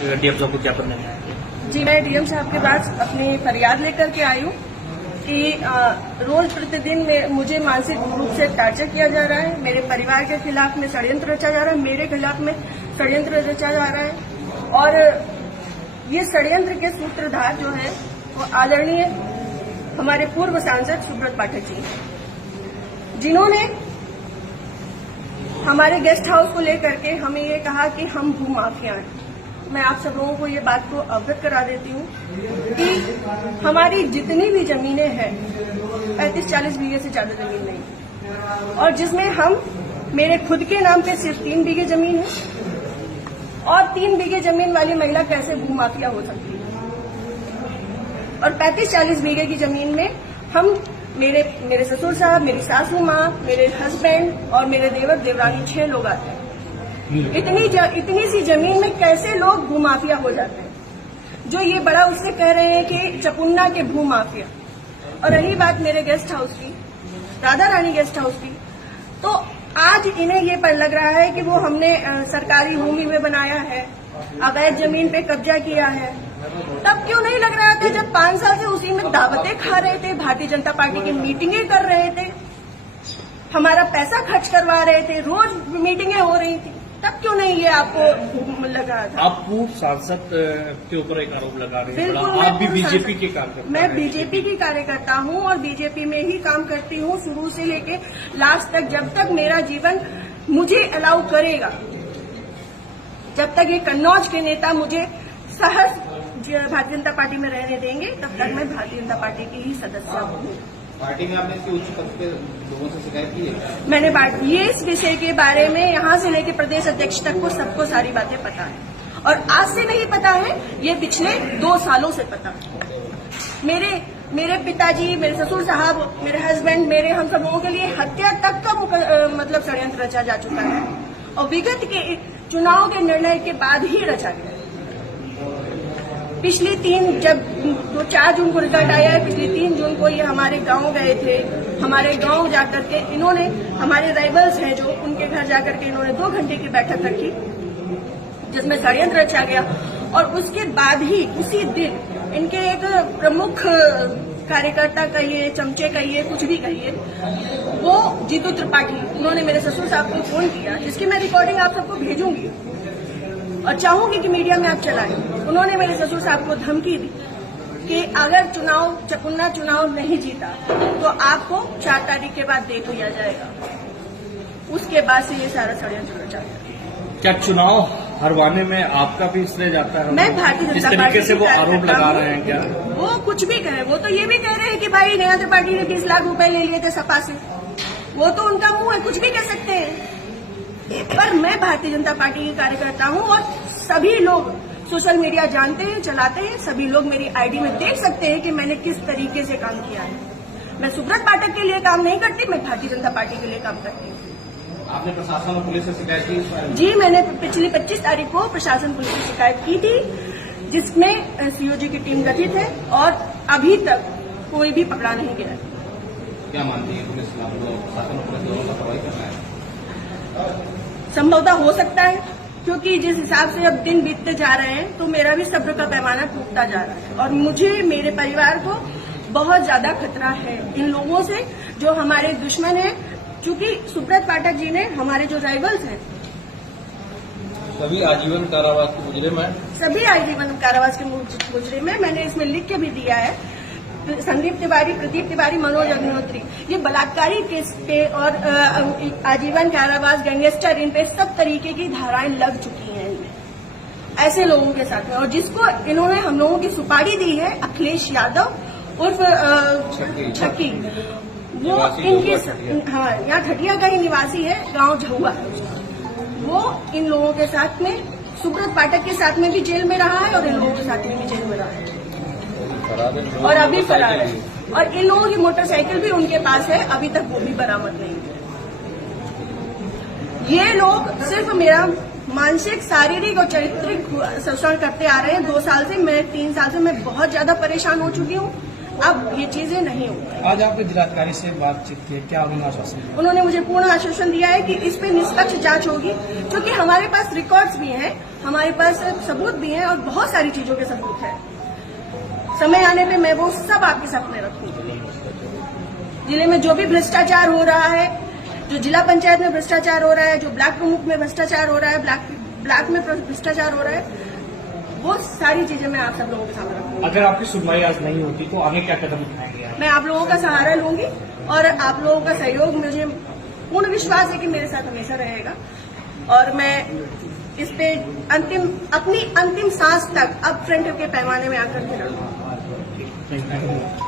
DM साहब को क्या करना है? जी, मैं डीएम साहब के पास अपनी फरियाद लेकर के आई हूँ कि रोज प्रतिदिन मुझे मानसिक रूप से टार्चर किया जा रहा है। मेरे परिवार के खिलाफ में षड्यंत्र रचा जा रहा है, मेरे खिलाफ में षड्यंत्र रचा जा रहा है। और ये षड्यंत्र के सूत्रधार जो है वो आदरणीय हमारे पूर्व सांसद सुब्रत पाठक जी, जिन्होंने हमारे गेस्ट हाउस को लेकर के हमें ये कहा कि हम भूमाफिया हैं। मैं आप सब लोगों को ये बात को अवगत करा देती हूँ कि हमारी जितनी भी जमीनें हैं 35-40 बीघे से ज्यादा जमीन नहीं, और जिसमें मेरे खुद के नाम पे सिर्फ 3 बीघे जमीन है। और 3 बीघे जमीन वाली महिला कैसे भूमाफिया हो सकती है? और 35-40 बीघे की जमीन में मेरे ससुर साहब, मेरी सासू माँ, मेरे हस्बैंड और मेरे देवर देवरानी 6 लोग आते हैं। इतनी सी जमीन में कैसे लोग भूमाफिया हो जाते हैं? जो ये बड़ा उससे कह रहे हैं कि चपुन्ना के भूमाफिया। और रही बात मेरे गेस्ट हाउस की, राधा रानी गेस्ट हाउस की, तो आज इन्हें ये पर लग रहा है कि वो हमने सरकारी भूमि में बनाया है, अवैध जमीन पे कब्जा किया है। तब क्यों नहीं लग रहा था जब 5 साल से उसी में दावतें खा रहे थे, भारतीय जनता पार्टी की मीटिंगें कर रहे थे, हमारा पैसा खर्च करवा रहे थे, रोज मीटिंगें हो रही थी, तब क्यों नहीं ये आपको लगा था? आप पूर्व सांसद के ऊपर एक आरोप लगा रहे हैं, आप भी बीजेपी के कार्यकर्ता? मैं बीजेपी की कार्यकर्ता हूँ और बीजेपी में ही काम करती हूँ शुरू से लेके लास्ट तक, जब तक मेरा जीवन मुझे अलाउ करेगा, जब तक ये कन्नौज के नेता मुझे सहज भारतीय जनता पार्टी में रहने देंगे, तब तक मैं भारतीय जनता पार्टी की ही सदस्य हूँ। पार्टी में आपने इसके उच्च पद पे लोगों से शिकायत की है? मैंने ये इस विषय के बारे में यहाँ से लेकर प्रदेश अध्यक्ष तक को सबको सारी बातें पता है, और आज से नहीं पता है, ये पिछले 2 सालों से पता है। मेरे पिताजी, मेरे ससुर साहब, मेरे हस्बैंड, हम सब लोगों के लिए हत्या तक का मतलब षड्यंत्र रचा जा चुका है, और विगत के चुनाव के निर्णय के बाद ही रचा गया। पिछली 4 जून को रिजल्ट आया है, पिछली 3 जून को ये हमारे गांव गए थे। हमारे गांव जाकर के इन्होंने, हमारे राइवल्स हैं जो, उनके घर जाकर के इन्होंने 2 घंटे की बैठक रखी जिसमें षड्यंत्र रचा गया। और उसके बाद ही उसी दिन इनके एक प्रमुख कार्यकर्ता कहिए, चमचे कहिए, कुछ भी कहिए, वो जीतू त्रिपाठी, उन्होंने मेरे ससुर साहब को फोन किया, जिसकी मैं रिकॉर्डिंग आप सबको भेजूंगी और चाहूंगी कि मीडिया में आप चलाएं। उन्होंने मेरे ससुर साहब को धमकी दी कि अगर चपुन्ना चुनाव नहीं जीता तो आपको 4 तारीख के बाद देख लिया जाएगा। उसके बाद से ये सारा षड्यंत्र रचा गया। क्या चुनाव हरवाने में आपका भी श्रेय जाता है? मैं भारतीय जनता पार्टी, जिस तरीके से वो आरोप लगा रहे हैं, क्या वो कुछ भी कहे, वो तो ये भी कह रहे हैं कि भाई नेहा त्रिपाठी ने 20 लाख रुपए ले लिए थे सपा से, वो तो उनका मुंह है, कुछ भी कह सकते हैं। पर मैं भारतीय जनता पार्टी की कार्यकर्ता हूँ और सभी लोग सोशल मीडिया जानते हैं, चलाते हैं, सभी लोग मेरी आईडी में देख सकते हैं कि मैंने किस तरीके से काम किया है। मैं सुब्रत पाठक के लिए काम नहीं करती, मैं भारतीय जनता पार्टी के लिए काम करती हूँ। आपने प्रशासन और पुलिस से शिकायत की इस बारे में? जी, मैंने पिछली 25 तारीख को प्रशासन पुलिस से शिकायत की थी, जिसमें सीओजी की टीम गठित है और अभी तक कोई भी पकड़ा नहीं गया। क्या मानती है पुलिस, प्रशासन और पुलिस दोनों का कार्रवाई करना है? संभवतः हो सकता है, क्योंकि जिस हिसाब से अब दिन बीतते जा रहे हैं तो मेरा भी सब्र का पैमाना टूटता जा रहा है, और मुझे, मेरे परिवार को बहुत ज्यादा खतरा है इन लोगों से जो हमारे दुश्मन हैं। क्योंकि सुब्रत पाठक जी ने, हमारे जो राइवल्स हैं, सभी आजीवन कारावास के मुजरिम हैं। सभी आजीवन कारावास के मुजरिम हैं। मैंने इसमें लिख के भी दिया है, संदीप तिवारी, प्रदीप तिवारी, मनोज अग्निहोत्री, ये बलात्कारी केस पे और आजीवन कारावास, गैंगस्टर, इन पे सब तरीके की धाराएं लग चुकी हैं इनमें, ऐसे लोगों के साथ में। और जिसको इन्होंने हम लोगों की सुपारी दी है, अखिलेश यादव उर्फ छक्की, वो इनके, हाँ, यहाँ खटिया का ही निवासी है, गांव झहुआ है, वो इन लोगों के साथ में, सुब्रत पाठक के साथ में भी जेल में रहा है और इन लोगों के साथ में भी जेल में रहा है और अभी फरार है। और इन लोगों की मोटरसाइकिल भी उनके पास है, अभी तक वो भी बरामद नहीं है। ये लोग सिर्फ मेरा मानसिक, शारीरिक और चारित्रिक शोषण करते आ रहे हैं 2 साल से। मैं 3 साल से मैं बहुत ज्यादा परेशान हो चुकी हूँ। अब ये चीजें नहीं होंगी। आज आपके जिलाधिकारी से बातचीत की, क्या उन्होंने आश्वासन दिया? उन्होंने मुझे पूर्ण आश्वासन दिया है कि इस पे निष्पक्ष जांच होगी, क्योंकि हमारे पास रिकॉर्ड्स भी हैं, हमारे पास सबूत भी हैं और बहुत सारी चीजों के सबूत हैं। समय आने पे मैं वो सब आपके सामने रखूंगी। जिले में जो भी भ्रष्टाचार हो रहा है, जो जिला पंचायत में भ्रष्टाचार हो रहा है, जो ब्लॉक प्रमुख में भ्रष्टाचार हो रहा है, ब्लॉक में भ्रष्टाचार हो रहा है, वो सारी चीजें मैं आप सब लोगों के सामने रखूंगी। अगर आपकी सुनवाई आज नहीं होती तो आगे क्या कदम उठाएंगे आप? मैं आप लोगों का सहारा लूंगी और आप लोगों का सहयोग, मुझे पूर्ण विश्वास है कि मेरे साथ हमेशा रहेगा और मैं इस पे अपनी अंतिम सांस तक अब फ्रंट के पैमाने में आकर के लड़ूंगी। Thank you.